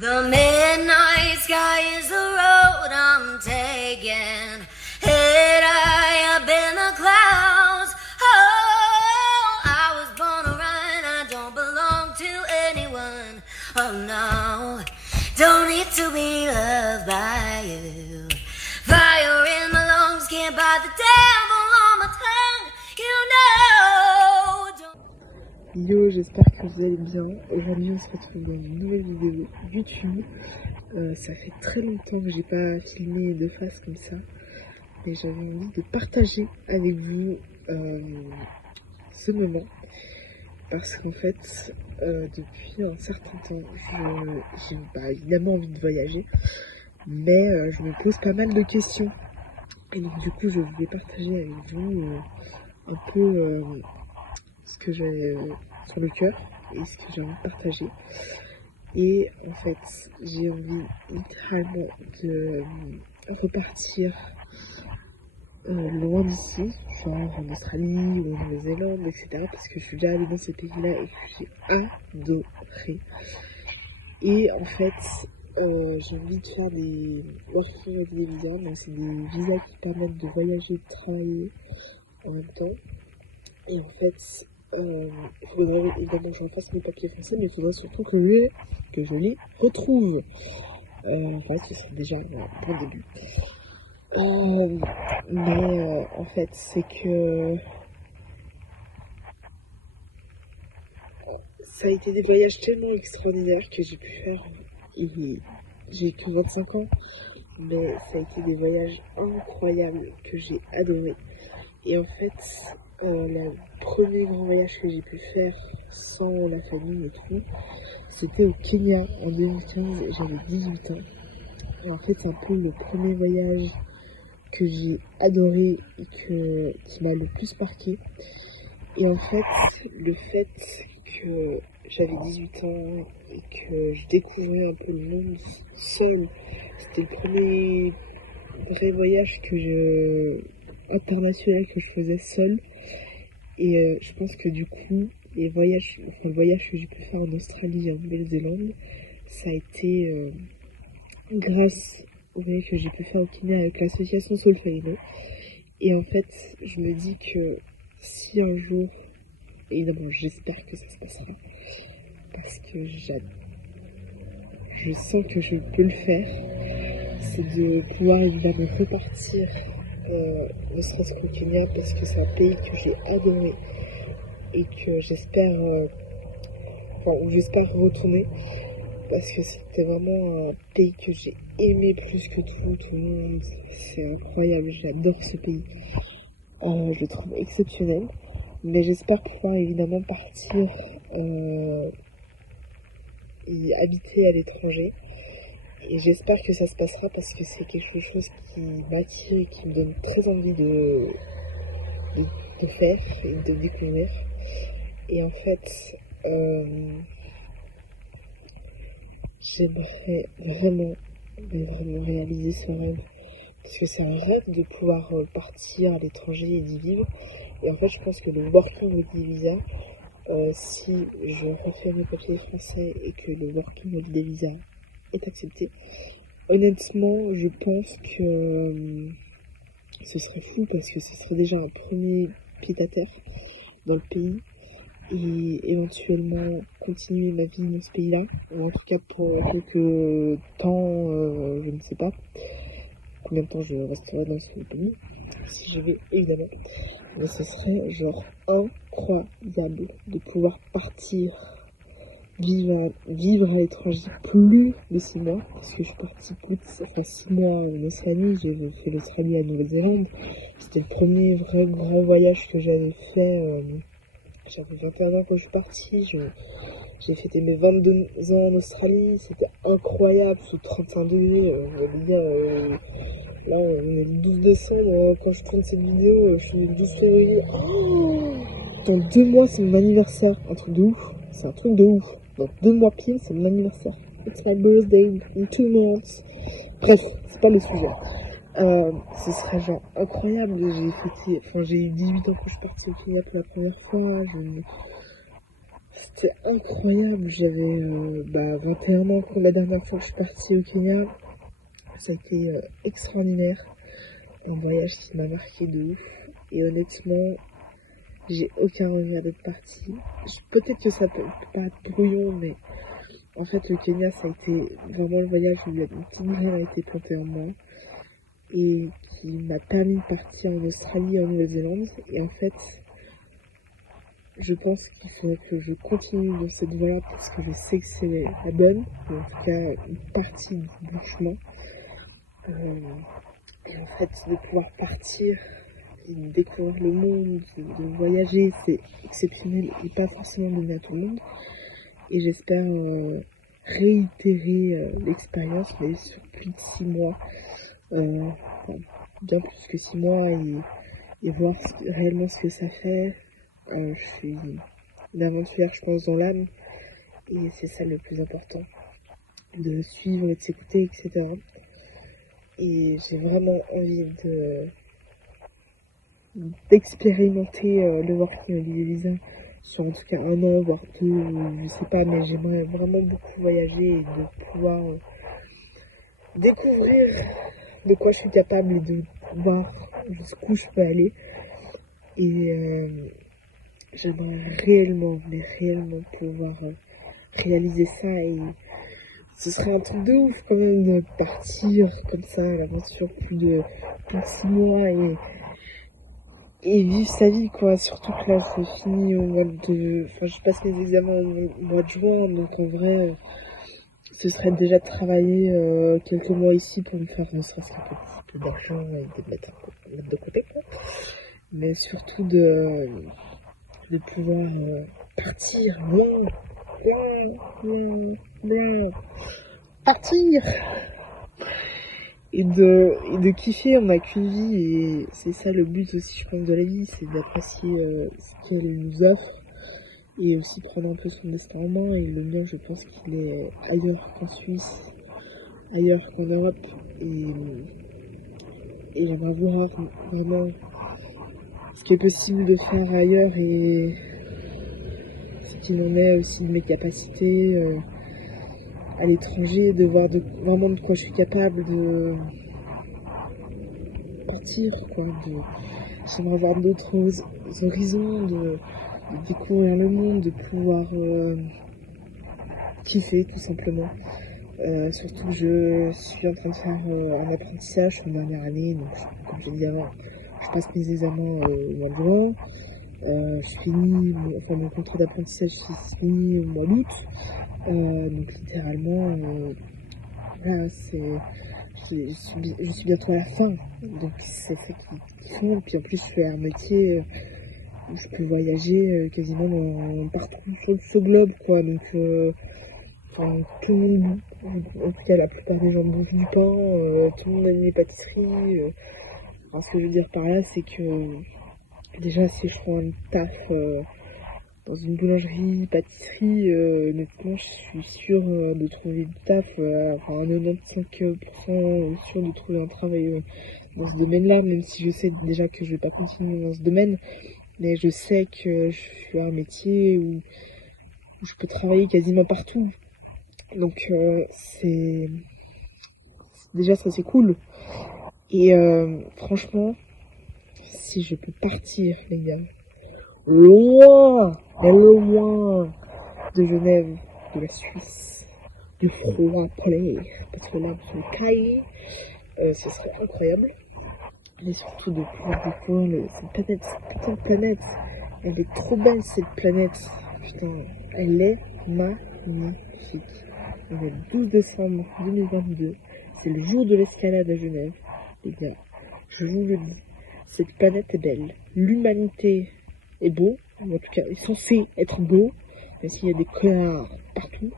The midnight sky is the road I'm taking. Head high up in the clouds. Oh, I was born to run. I don't belong to anyone. Oh no, don't need to be loved by you. Fire in my lungs, can't buy the devil on my tongue. You know. Yo, j'espère que vous allez bien. Aujourd'hui on se retrouve dans une nouvelle vidéo YouTube. Ça fait très longtemps que j'ai pas filmé de face comme ça, mais j'avais envie de partager avec vous ce moment, parce qu'en fait depuis un certain temps j'ai évidemment envie de voyager, mais je me pose pas mal de questions, et donc du coup je voulais partager avec vous un peu ce que j'ai sur le cœur et ce que j'ai envie de partager. Et en fait, j'ai envie littéralement de repartir loin d'ici, genre en Australie ou en Nouvelle-Zélande, etc. Parce que je suis déjà allée dans ces pays-là et que j'ai adoré. Et en fait, j'ai envie de faire des working holiday visas, donc c'est des visas qui permettent de voyager et de travailler en même temps. Et en fait, il faudrait évidemment que j'en fasse mes papiers français, mais il faudrait surtout que je les retrouve. Enfin, ce serait déjà un bon début. Mais en fait, c'est que ça a été des voyages tellement extraordinaires que j'ai pu faire. J'ai que 25 ans, mais ça a été des voyages incroyables que j'ai adorés. Et en fait, le premier grand voyage que j'ai pu faire sans la famille et tout, c'était au Kenya en 2015, j'avais 18 ans. Et en fait, c'est un peu le premier voyage que j'ai adoré et qui m'a le plus marqué. Et en fait, le fait que j'avais 18 ans et que je découvrais un peu le monde seul, c'était le premier vrai voyage international que je faisais seul. Et je pense que du coup, le voyage que j'ai pu faire en Australie et en Nouvelle-Zélande, ça a été grâce au voyage que j'ai pu faire au Kenya avec l'association Solfègno. Et en fait, je me dis que si un jour, évidemment j'espère que ça se passera, parce que je sens que je peux le faire, c'est de pouvoir évidemment repartir ne serait-ce qu'au Kenya, parce que c'est un pays que j'ai adoré et que j'espère retourner, parce que c'était vraiment un pays que j'ai aimé plus que tout le monde. C'est incroyable, j'adore ce pays, je le trouve exceptionnel. Mais j'espère pouvoir évidemment partir et habiter à l'étranger. Et j'espère que ça se passera, parce que c'est quelque chose qui m'attire et qui me donne très envie de faire et de découvrir. Et en fait, j'aimerais vraiment réaliser ce rêve. Parce que c'est un rêve de pouvoir partir à l'étranger et d'y vivre. Et en fait, je pense que le Working Holiday Visa, si je refais mes papiers français et que le Working Holiday Visa est accepté, honnêtement je pense que ce serait fou, parce que ce serait déjà un premier pied-à-terre dans le pays, et éventuellement continuer ma vie dans ce pays-là, ou en tout cas pour quelques temps, je ne sais pas combien de temps je resterai dans ce pays, si je vais évidemment, mais ce serait genre incroyable de pouvoir partir vivre à l'étranger plus de 6 mois, parce que je suis partie 6 mois en Australie. J'ai fait l'Australie à Nouvelle-Zélande. C'était le premier vrai grand voyage que j'avais fait. J'avais 21 ans quand je suis partie. J'ai fêté mes 22 ans en Australie. C'était incroyable, sous 35 degrés. Je veux dire, là on est le 12 décembre, quand je tourne cette vidéo, je suis le 12 février. Oh, dans 2 mois c'est mon anniversaire, un truc de ouf. C'est un truc de ouf. Dans 2 mois pile, c'est mon anniversaire. It's my birthday in 2 months. Bref, c'est pas le sujet. Ce serait genre incroyable. J'ai eu 18 ans quand je suis partie au Kenya pour la première fois. C'était incroyable, j'avais 21 ans quand la dernière fois que je suis partie au Kenya. Ça a été extraordinaire, un voyage qui m'a marqué de ouf. Et honnêtement, j'ai aucun regret d'être partie. Peut-être que ça peut paraître brouillon, mais en fait le Kenya ça a été vraiment le voyage où une petite graine a été plantée en moi et qui m'a permis de partir en Australie et en Nouvelle-Zélande. Et en fait, je pense qu'il faudrait que je continue dans cette voie parce que je sais que c'est la bonne, ou en tout cas une partie du bon chemin. Et en fait, de pouvoir partir et de découvrir le monde, de voyager, c'est exceptionnel et pas forcément donné à tout le monde. Et j'espère réitérer l'expérience, mais sur plus de 6 mois, bien plus que 6 mois, et voir réellement ce que ça fait. Je suis une aventurière, je pense, dans l'âme, et c'est ça le plus important, de suivre et de s'écouter, etc. Et j'ai vraiment envie d'expérimenter le working holiday visa sur en tout cas 1 an, voire 2, je sais pas, mais j'aimerais vraiment beaucoup voyager et de pouvoir découvrir de quoi je suis capable et de voir jusqu'où je peux aller. Et j'aimerais réellement, mais réellement pouvoir réaliser ça, et ce serait un truc de ouf quand même de partir comme ça à l'aventure plus de 6 mois et vivre sa vie, quoi. Surtout que là c'est fini au mois de... Enfin, je passe mes examens au mois de juin, donc en vrai ce serait déjà de travailler quelques mois ici pour me faire ne serait-ce qu'un petit peu d'argent et de mettre de côté, quoi. Mais surtout de pouvoir partir loin, partir et de kiffer. On n'a qu'une vie et c'est ça le but aussi, je pense, de la vie, c'est d'apprécier ce qu'elle nous offre et aussi prendre un peu son destin en main. Et le mien, je pense qu'il est ailleurs qu'en Suisse, ailleurs qu'en Europe, et j'aimerais voir vraiment ce qui est possible de faire ailleurs et ce qu'il en est aussi de mes capacités à l'étranger, de voir vraiment de quoi je suis capable de partir, quoi. J'aimerais voir d'autres horizons, de découvrir le monde, de pouvoir kiffer tout simplement. Surtout que je suis en train de faire un apprentissage en dernière année, donc comme je l'ai dit avant, je passe mes examens au mois de juin. Je finis mon contrat d'apprentissage se finit au mois d'août. Donc littéralement, voilà, je suis bientôt à la fin. Donc c'est ça qui compte. Puis en plus, je fais un métier où je peux voyager quasiment partout sur ce globe, quoi. Donc tout le monde, en tout cas la plupart des gens bouffent du pain, tout le monde aime les pâtisseries. Alors ce que je veux dire par là, c'est que déjà si je prends un taf dans une boulangerie, pâtisserie, honnêtement je suis sûre de trouver du taf, enfin 95% sûre de trouver un travail dans ce domaine-là, même si je sais déjà que je vais pas continuer dans ce domaine, mais je sais que je fais un métier où je peux travailler quasiment partout. Donc déjà ça c'est cool. Et franchement, si je peux partir, les gars, loin de Genève, de la Suisse, du froid polaire, parce que là, sur le cahier, ce serait incroyable. Et surtout de pouvoir découvrir cette planète, cette putain de planète. Elle est trop belle, cette planète. Putain, elle est magnifique. On est le 12 décembre 2022. C'est le jour de l'escalade à Genève. Les gars, je vous le dis, cette planète est belle. L'humanité est beau, en tout cas est censée être beau, même s'il y a des connards partout.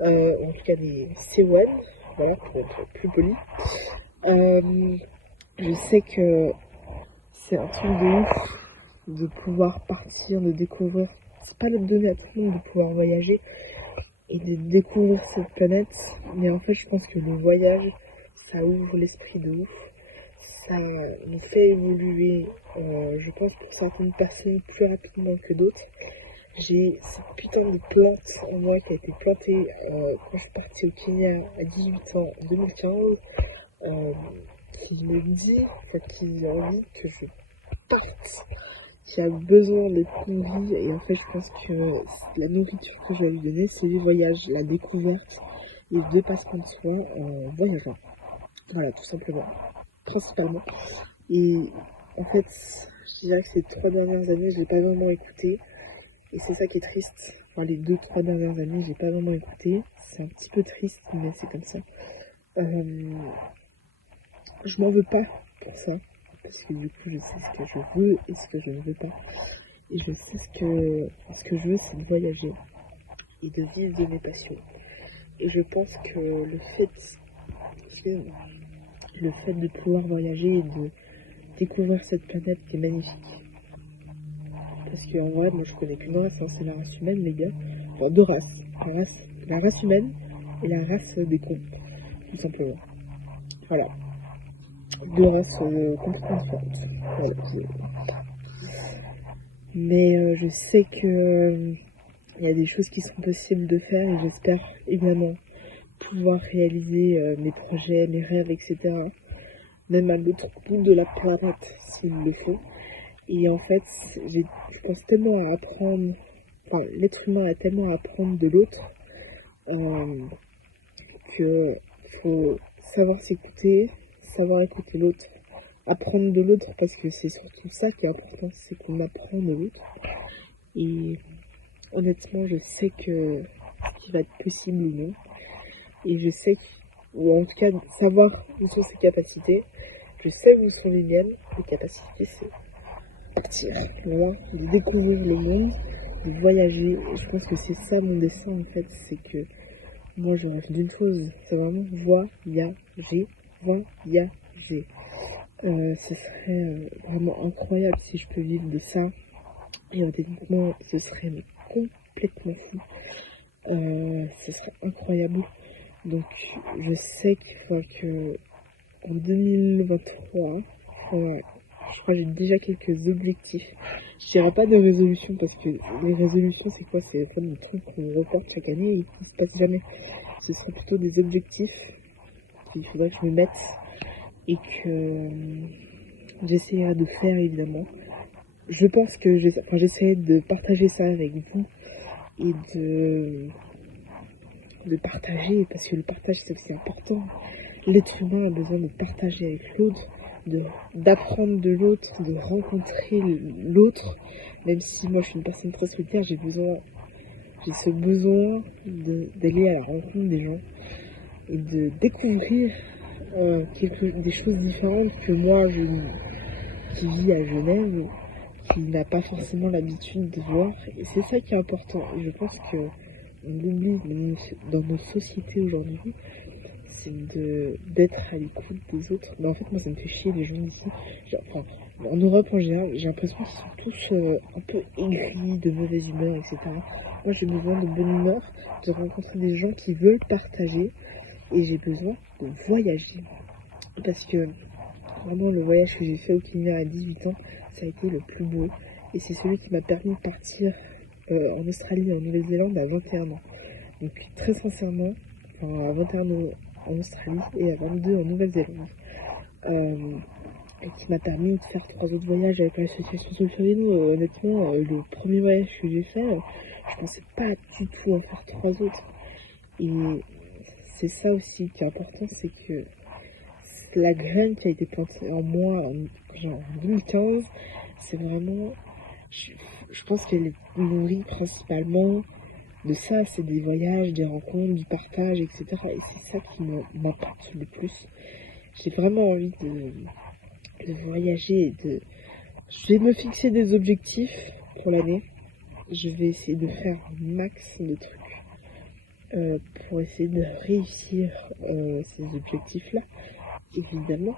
En tout cas des C1, voilà, pour être plus poli. Je sais que c'est un truc de ouf de pouvoir partir, de découvrir. C'est pas le donner à tout le monde de pouvoir voyager et de découvrir cette planète, mais en fait je pense que le voyage, ça ouvre l'esprit de ouf. Ça nous fait évoluer, je pense pour certaines personnes plus rapidement que d'autres. j'ai cette putain de plante en moi qui a été plantée quand je suis partie au Kenya à 18 ans en 2015, qui me dit, enfin, qui a envie que je parte, qui a besoin d'être nourrie. Et en fait, je pense que la nourriture que je vais lui donner, c'est les voyages, la découverte et le dépassement de soi en voyageant. Voilà, tout simplement, principalement. Et en fait, je dirais que ces 3 dernières années, je l'ai pas vraiment écouté. Et c'est ça qui est triste. Enfin, les 2-3 dernières années, j'ai pas vraiment écouté. C'est un petit peu triste, mais c'est comme ça. Je m'en veux pas pour ça. Parce que du coup, je sais ce que je veux et ce que je ne veux pas. Et je sais ce que je veux, c'est de voyager. Et de vivre de mes passions. Et je pense que le fait de pouvoir voyager et de découvrir cette planète qui est magnifique. Parce qu'en vrai, moi je connais qu'une race, hein, c'est la race humaine, les gars. Enfin, 2 races. La race humaine et la race des cons, tout simplement. Voilà. 2 races complètement différentes. Voilà. Mais je sais que il y a des choses qui sont possibles de faire et j'espère évidemment pouvoir réaliser mes projets, mes rêves, etc. Même à l'autre bout de la planète, s'il le faut. Et en fait, je pense tellement à apprendre, enfin, l'être humain a tellement à apprendre de l'autre que faut savoir s'écouter, savoir écouter l'autre, apprendre de l'autre, parce que c'est surtout ça qui est important, c'est qu'on apprend de l'autre. Et honnêtement, je sais que ce qui va être possible ou non, et je sais ou en tout cas savoir où sont ses capacités, je sais où sont les miennes. Les capacités, c'est partir, voilà, de découvrir le monde, de voyager. Et je pense que c'est ça mon dessin en fait, c'est que moi je rêve d'une chose, c'est vraiment voyager. Ce serait vraiment incroyable si je peux vivre de ça. Et honnêtement, ce serait complètement fou. Ce serait incroyable. Donc je sais qu'il faut que en 2023, je crois que j'ai déjà quelques objectifs. Je dirais pas de résolutions parce que les résolutions c'est quoi? C'est le truc qu'on reporte chaque année et qui se passe jamais. Ce serait plutôt des objectifs qu'il faudrait que je me mette et que j'essaierai de faire évidemment. Je pense que j'essaierai de partager ça avec vous et de partager, parce que le partage c'est aussi important. L'être humain a besoin de partager avec l'autre, d'apprendre de l'autre, de rencontrer l'autre. Même si moi je suis une personne très solitaire, j'ai ce besoin d'aller à la rencontre des gens et de découvrir des choses différentes que moi qui vis à Genève, qui n'a pas forcément l'habitude de voir. Et c'est ça qui est important. Et je pense que on oublie dans nos sociétés aujourd'hui, c'est d'être à l'écoute des autres. Mais en fait, moi, ça me fait chier les gens d'ici. Enfin, en Europe en général, j'ai l'impression qu'ils sont tous un peu aigris, de mauvaise humeur, etc. Moi, j'ai besoin de bonne humeur, de rencontrer des gens qui veulent partager. Et j'ai besoin de voyager. Parce que vraiment, le voyage que j'ai fait au Kenya à 18 ans, ça a été le plus beau. Et c'est celui qui m'a permis de partir en Australie et en Nouvelle-Zélande à 21 ans. Donc très sincèrement, à 21 ans en Australie et à 22 en Nouvelle-Zélande. Et qui m'a permis de faire 3 autres voyages avec l'association Solferino. Honnêtement, le premier voyage que j'ai fait, je pensais pas du tout en faire 3 autres. Et c'est ça aussi qui est important, c'est que la graine qui a été plantée en moi en 2015, c'est vraiment... Je pense qu'elle est nourrie principalement de ça, c'est des voyages, des rencontres, du partage, etc. Et c'est ça qui m'impacte le plus. J'ai vraiment envie de voyager. Je vais me fixer des objectifs pour l'année. Je vais essayer de faire un max de trucs pour essayer de réussir ces objectifs-là, évidemment.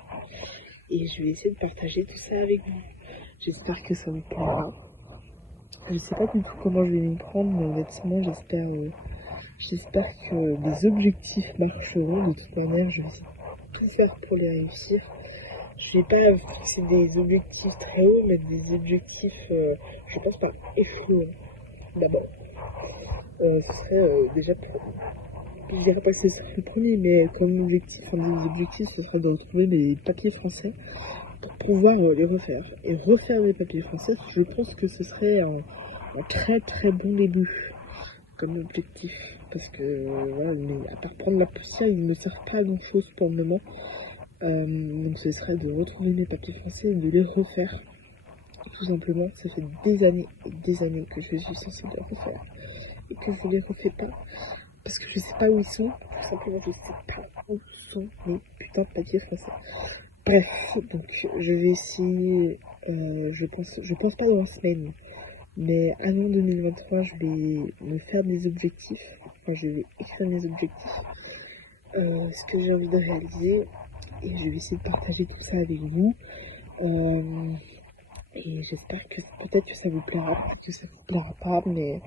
Et je vais essayer de partager tout ça avec vous. J'espère que ça vous plaira. Je sais pas du tout comment je vais m'y prendre, mais honnêtement, j'espère que les objectifs marcheront. De toute manière, je vais essayer de tout faire pour les réussir. Je vais pas fixer des objectifs très hauts, mais des objectifs, je pense, par échelon. d'abord. Ce serait déjà pour... Je dirais pas que ce serait le premier, mais comme objectif, un des objectifs, ce serait de retrouver mes papiers français pour pouvoir les refaire. Et refaire mes papiers français, je pense que ce serait un très très bon début comme objectif. Parce que, voilà, mais à part prendre la poussière, ils ne me servent pas à grand chose pour le moment. Donc ce serait de retrouver mes papiers français et de les refaire. Tout simplement, ça fait des années et des années que je suis censée les refaire. Et que je les refais pas. Parce que je sais pas où ils sont. Tout simplement, je sais pas où sont mes putains de papiers français. Bref, donc je vais essayer, je pense pas dans la semaine, mais avant 2023, je vais me faire des objectifs, enfin je vais écrire mes objectifs, ce que j'ai envie de réaliser, et je vais essayer de partager tout ça avec vous, et j'espère que peut-être que ça vous plaira, peut-être que ça vous plaira pas, mais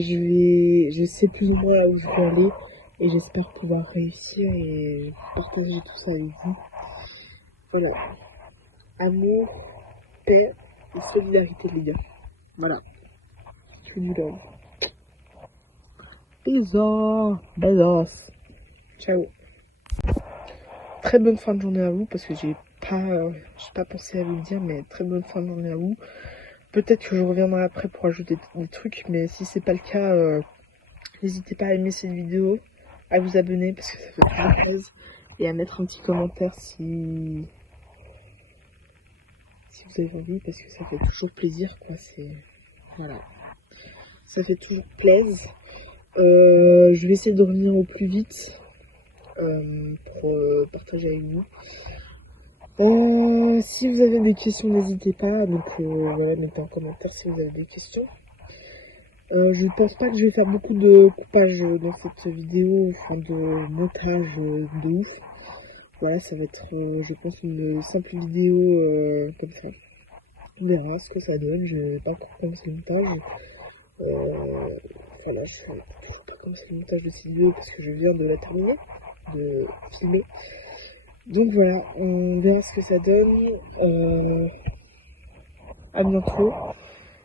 je sais plus ou moins où je veux aller, et j'espère pouvoir réussir et partager tout ça avec vous. Voilà. Amour, paix et solidarité, les gars. Voilà. Je vous love. Bisous. Bisous. Ciao. Très bonne fin de journée à vous, parce que j'ai pas pensé à vous le dire, mais très bonne fin de journée à vous. Peut-être que je reviendrai après pour ajouter des trucs, mais si c'est pas le cas, n'hésitez pas à aimer cette vidéo, à vous abonner, parce que ça fait toujours plaisir, et à mettre un petit commentaire si vous avez envie, parce que ça fait toujours plaisir, quoi. Voilà, ça fait toujours plaisir. Je vais essayer de revenir au plus vite pour partager avec vous. Si vous avez des questions, n'hésitez pas. Donc voilà, mettez en commentaire si vous avez des questions. Je pense pas que je vais faire beaucoup de coupage dans cette vidéo, enfin de montage de ouf. Voilà, ça va être, je pense, une simple vidéo comme ça. On verra ce que ça donne. Je vais pas encore commencer le montage. Voilà, je sais toujours pas commencer le montage de cette vidéo parce que je viens de la terminer, de filmer. Donc voilà, on verra ce que ça donne. À bientôt.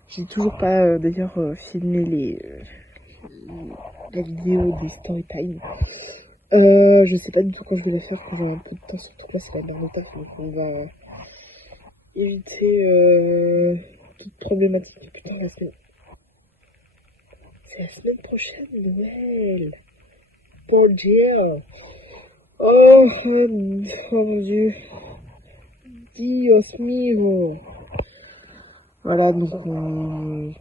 J'ai toujours pas d'ailleurs filmé la vidéo des story time. Je sais pas du tout quand je vais la faire, quand j'aurai un peu de temps, surtout là c'est la dernière taf, donc on va éviter toute problématique. Putain, c'est la semaine prochaine, Noël. Pour Dieu. Oh mon dieu. Dios mío. Voilà, donc on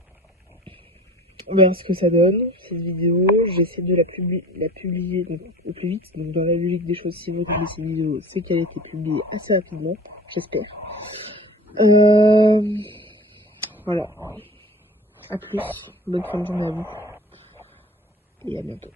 verra ce que ça donne, cette vidéo. J'essaie de la publier donc, au plus vite. Donc dans la logique des choses, si vous regardez cette vidéo, c'est qu'elle a été publiée assez rapidement, j'espère. Voilà. A plus, bonne fin de journée à vous. Et à bientôt.